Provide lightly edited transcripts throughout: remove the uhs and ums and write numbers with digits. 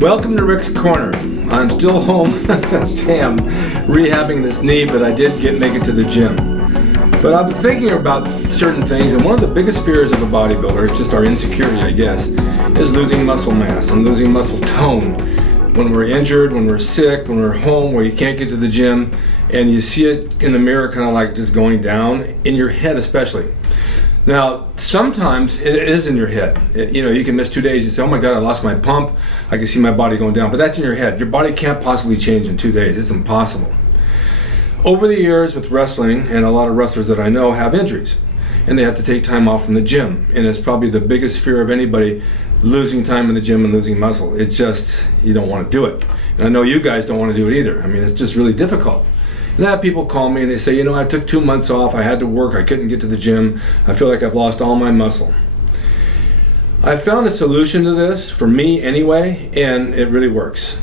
Welcome to Rick's Corner. I'm still home. I'm rehabbing this knee, but I did make it to the gym. But I've been thinking about certain things, and one of the biggest fears of a bodybuilder, it's just our insecurity, I guess, is losing muscle mass and losing muscle tone. When we're injured, when we're sick, when we're home, where you can't get to the gym, and you see it in the mirror kind of like just going down, in your head especially. Now, sometimes it is in your head. You can miss 2 days. You say, oh my God, I lost my pump. I can see my body going down. But that's in your head. Your body can't possibly change in 2 days. It's impossible. Over the years with wrestling, and a lot of wrestlers that I know have injuries, and they have to take time off from the gym. And it's probably the biggest fear of anybody, losing time in the gym and losing muscle. It's just, you don't want to do it. And I know you guys don't want to do it either. I mean, it's just really difficult. And I have people call me and they say, I took 2 months off, I had to work, I couldn't get to the gym, I feel like I've lost all my muscle. I found a solution to this, for me anyway, and it really works.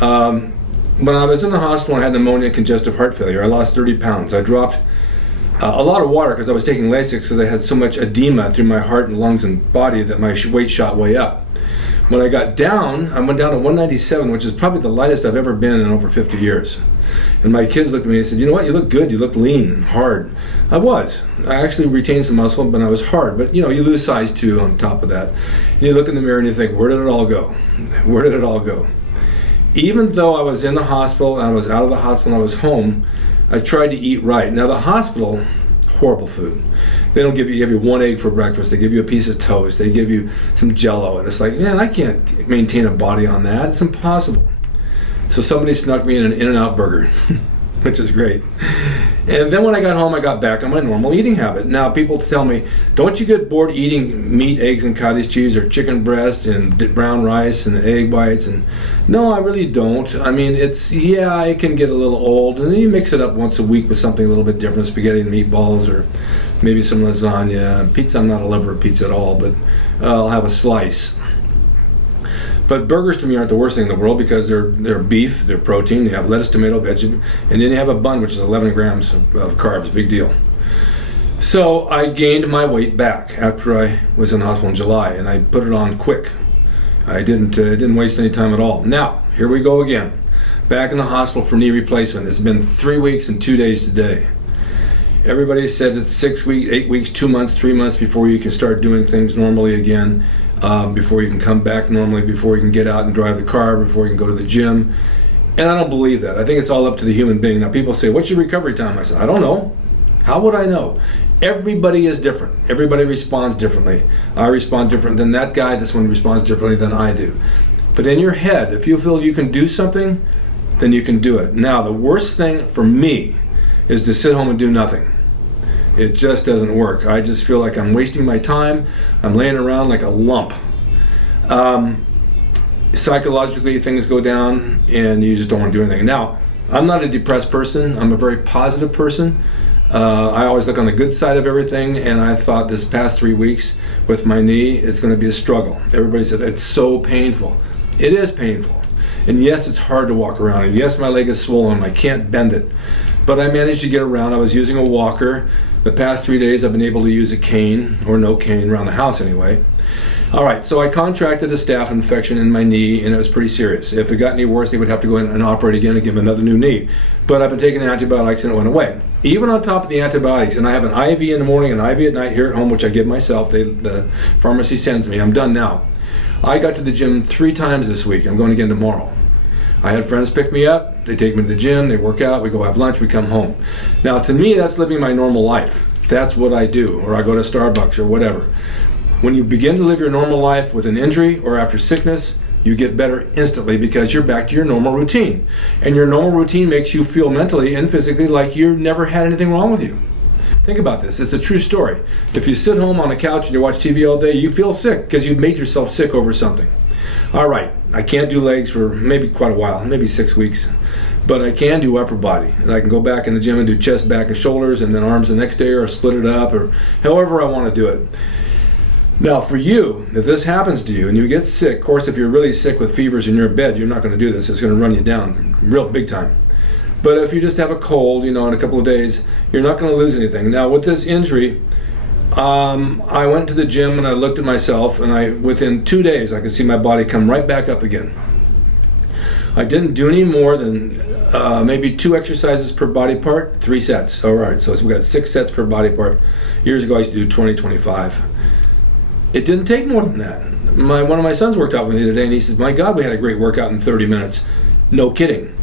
When I was in the hospital, I had pneumonia and congestive heart failure. I lost 30 pounds. I dropped a lot of water because I was taking Lasix because I had so much edema through my heart and lungs and body that my weight shot way up. When I got down, I went down to 197, which is probably the lightest I've ever been in over 50 years. And my kids looked at me and said, you know what, you look good, you look lean and hard. I was. I actually retained some muscle, but I was hard. But you lose size too on top of that. And you look in the mirror and you think, where did it all go? Where did it all go? Even though I was in the hospital, and I was out of the hospital, and I was home, I tried to eat right. Now the hospital, horrible food. They don't give you 1 egg for breakfast. They give you a piece of toast. They give you some Jell-O, and it's like, man, I can't maintain a body on that. It's impossible. So somebody snuck me in an In-N-Out burger, which is great. And then when I got home, I got back on my normal eating habit. Now people tell me, don't you get bored eating meat, eggs, and cottage cheese, or chicken breasts, and brown rice, and egg whites? And no, I really don't. I mean, it can get a little old, and then you mix it up once a week with something a little bit different, spaghetti and meatballs, or maybe some lasagna. Pizza, I'm not a lover of pizza at all, but I'll have a slice. But burgers to me aren't the worst thing in the world because they're beef, they're protein, you have lettuce, tomato, veggie, and then you have a bun, which is 11 grams of carbs, big deal. So I gained my weight back after I was in the hospital in July, and I put it on quick. I didn't waste any time at all. Now, here we go again. Back in the hospital for knee replacement. It's been 3 weeks and 2 days today. Everybody said it's 6 weeks, 8 weeks, 2 months, 3 months before you can start doing things normally again. Before you can come back normally, before you can get out and drive the car, before you can go to the gym. And I don't believe that. I think it's all up to the human being. Now people say, what's your recovery time? I said, I don't know. How would I know? Everybody is different. Everybody responds differently. I respond different than that guy. This one responds differently than I do. But in your head, if you feel you can do something, then you can do it. Now, the worst thing for me is to sit home and do nothing. It just doesn't work. I just feel like I'm wasting my time. I'm laying around like a lump. Psychologically, things go down and you just don't want to do anything. Now, I'm not a depressed person. I'm a very positive person. I always look on the good side of everything, and I thought this past 3 weeks with my knee, it's going to be a struggle. Everybody said, it's so painful. It is painful. And yes, it's hard to walk around. And yes, my leg is swollen. I can't bend it. But I managed to get around. I was using a walker. The past 3 days I've been able to use a cane, or no cane, around the house anyway. All right, so I contracted a staph infection in my knee, and it was pretty serious. If it got any worse, they would have to go in and operate again and give another new knee. But I've been taking the antibiotics and it went away. Even on top of the antibiotics, and I have an IV in the morning and an IV at night here at home, which I give myself. The pharmacy sends me. I'm done now. I got to the gym 3 times this week. I'm going again tomorrow. I had friends pick me up, they take me to the gym, they work out, we go have lunch, we come home. Now to me, that's living my normal life. That's what I do, or I go to Starbucks or whatever. When you begin to live your normal life with an injury or after sickness, you get better instantly because you're back to your normal routine. And your normal routine makes you feel mentally and physically like you never had anything wrong with you. Think about this, it's a true story. If you sit home on a couch and you watch TV all day, you feel sick because you made yourself sick over something. All right, I can't do legs for maybe quite a while, maybe 6 weeks, but I can do upper body. And I can go back in the gym and do chest, back, and shoulders, and then arms the next day, or split it up, or however I want to do it. Now for you, if this happens to you and you get sick, of course if you're really sick with fevers in your bed, you're not going to do this. It's going to run you down real big time. But if you just have a cold, in a couple of days, you're not going to lose anything. Now with this injury, I went to the gym and I looked at myself, and within 2 days I could see my body come right back up again. I didn't do any more than maybe 2 exercises per body part, 3 sets. All right, so we got 6 sets per body part. Years ago I used to do 20, 25. It didn't take more than that. One of my sons worked out with me the other day, and he says, my God, we had a great workout in 30 minutes. No kidding.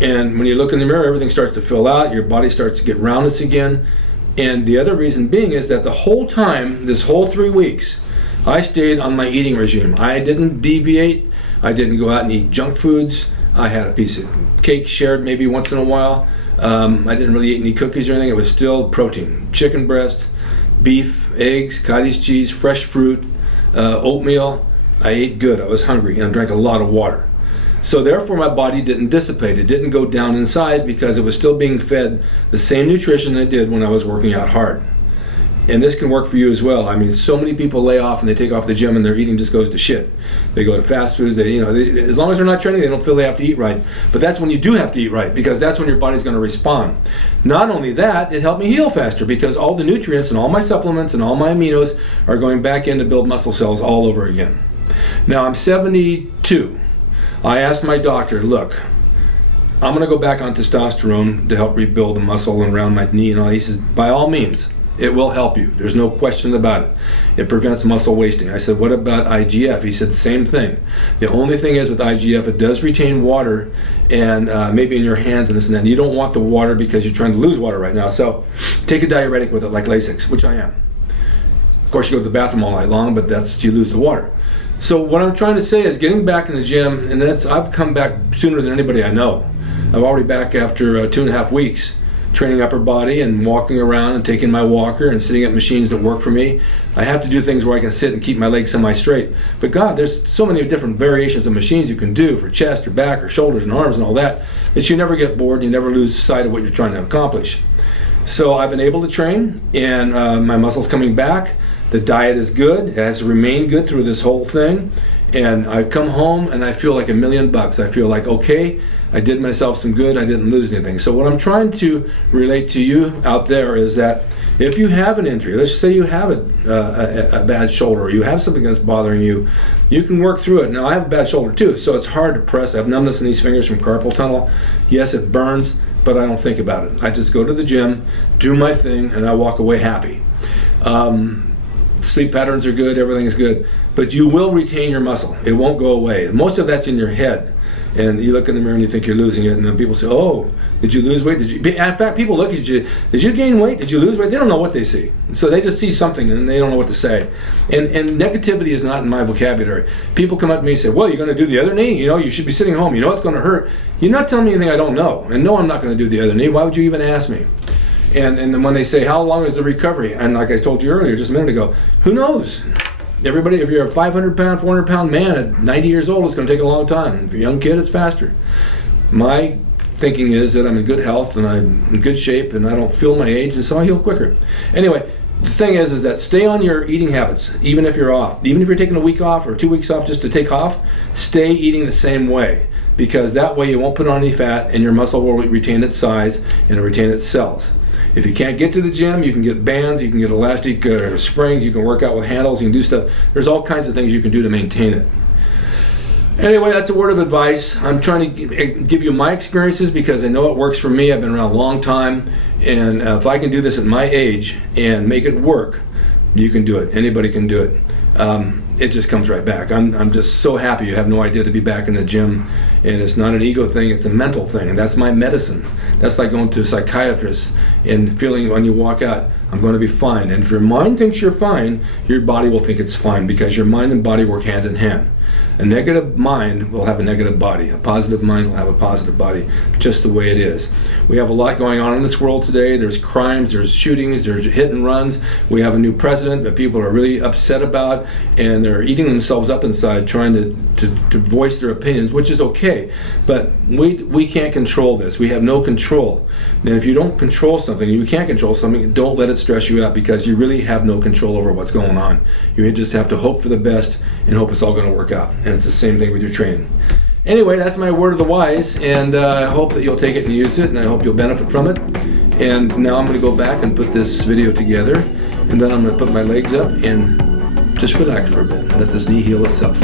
And when you look in the mirror, everything starts to fill out, your body starts to get roundness again. And the other reason being is that the whole time, this whole 3 weeks, I stayed on my eating regime. I didn't deviate. I didn't go out and eat junk foods. I had a piece of cake shared maybe once in a while. I didn't really eat any cookies or anything. It was still protein. Chicken breast, beef, eggs, cottage cheese, fresh fruit, oatmeal. I ate good. I was hungry, and I drank a lot of water. So therefore my body didn't dissipate. It didn't go down in size because it was still being fed the same nutrition that it did when I was working out hard. And this can work for you as well. I mean, so many people lay off and they take off the gym and their eating just goes to shit. They go to fast foods. As long as they're not training, they don't feel they have to eat right. But that's when you do have to eat right, because that's when your body's going to respond. Not only that, it helped me heal faster because all the nutrients and all my supplements and all my aminos are going back in to build muscle cells all over again. Now I'm 72. I asked my doctor, look, I'm going to go back on testosterone to help rebuild the muscle around my knee and all. He says, by all means, it will help you. There's no question about it. It prevents muscle wasting. I said, what about IGF? He said, same thing. The only thing is with IGF, it does retain water and maybe in your hands and this and that. And you don't want the water because you're trying to lose water right now. So take a diuretic with it like Lasix, which I am. Of course, you go to the bathroom all night long, but you lose the water. So what I'm trying to say is getting back in the gym, and I've come back sooner than anybody I know. I'm already back after 2.5 weeks, training upper body and walking around and taking my walker and sitting at machines that work for me. I have to do things where I can sit and keep my legs semi-straight. But God, there's so many different variations of machines you can do for chest or back or shoulders and arms and all that you never get bored and you never lose sight of what you're trying to accomplish. So I've been able to train, and my muscle's coming back. The diet is good. It has remained good through this whole thing. And I come home and I feel like $1,000,000. I feel like, okay, I did myself some good. I didn't lose anything. So what I'm trying to relate to you out there is that if you have an injury, let's say you have a bad shoulder, or you have something that's bothering you, you can work through it. Now, I have a bad shoulder too, so it's hard to press. I have numbness in these fingers from carpal tunnel. Yes, it burns, but I don't think about it. I just go to the gym, do my thing, and I walk away happy. Sleep patterns are good, everything is good, but you will retain your muscle. It won't go away. Most of that's in your head, and you look in the mirror and you think you're losing it, and then people say, oh, did you lose weight? In fact, people look at you, did you gain weight? Did you lose weight? They don't know what they see. So they just see something and they don't know what to say. And negativity is not in my vocabulary. People come up to me and say, well, you're going to do the other knee? You should be sitting home. You know it's going to hurt. You're not telling me anything I don't know. And no, I'm not going to do the other knee. Why would you even ask me? And then when they say, how long is the recovery? And like I told you earlier, just a minute ago, who knows? Everybody, if you're a 500-pound, 400-pound man at 90 years old, it's going to take a long time. If you're a young kid, it's faster. My thinking is that I'm in good health and I'm in good shape and I don't feel my age, and so I heal quicker. Anyway, the thing is that stay on your eating habits, even if you're off. Even if you're taking a week off or 2 weeks off just to take off, stay eating the same way, because that way you won't put on any fat and your muscle will retain its size and retain its cells. If you can't get to the gym, you can get bands, you can get elastic springs, you can work out with handles, you can do stuff. There's all kinds of things you can do to maintain it. Anyway, that's a word of advice. I'm trying to give you my experiences because I know it works for me. I've been around a long time, and if I can do this at my age and make it work, you can do it. Anybody can do it. It just comes right back. I'm just so happy. You have no idea to be back in the gym, and it's not an ego thing, it's a mental thing, and that's my medicine. That's like going to a psychiatrist and feeling when you walk out, I'm going to be fine. And if your mind thinks you're fine, your body will think it's fine, because your mind and body work hand in hand. A negative mind will have a negative body. A positive mind will have a positive body, just the way it is. We have a lot going on in this world today. There's crimes, there's shootings, there's hit and runs. We have a new president that people are really upset about, and they're eating themselves up inside trying to voice their opinions, which is okay. But we can't control this. We have no control. And if you don't control something, you can't control something, don't let it stress you out, because you really have no control over what's going on. You just have to hope for the best and hope it's all going to work out. And it's the same thing with your training. Anyway, that's my word of the wise, and I hope that you'll take it and use it, and I hope you'll benefit from it. And now I'm going to go back and put this video together, and then I'm going to put my legs up and just relax for a bit and let this knee heal itself.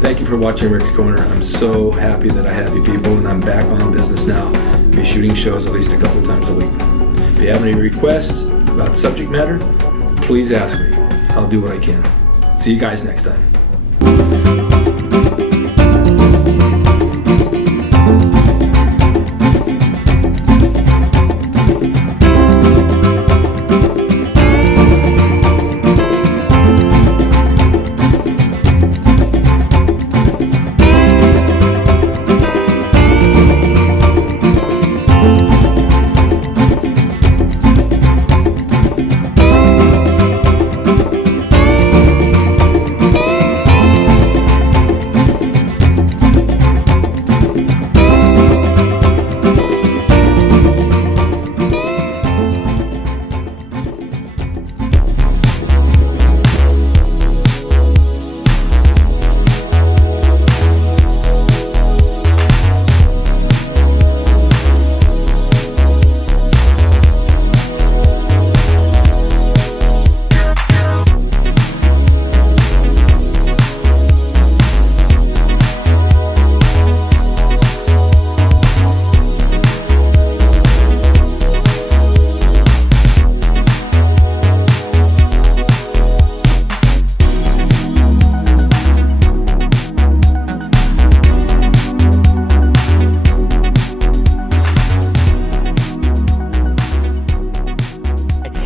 Thank you for watching Rick's Corner. I'm so happy that I have you people, and I'm back on business now. I'll be shooting shows at least a couple times a week. If you have any requests about subject matter, please ask me. I'll do what I can. See you guys next time.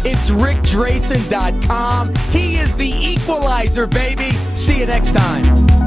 It's rickdrasin.com. He is the equalizer, baby. See you next time.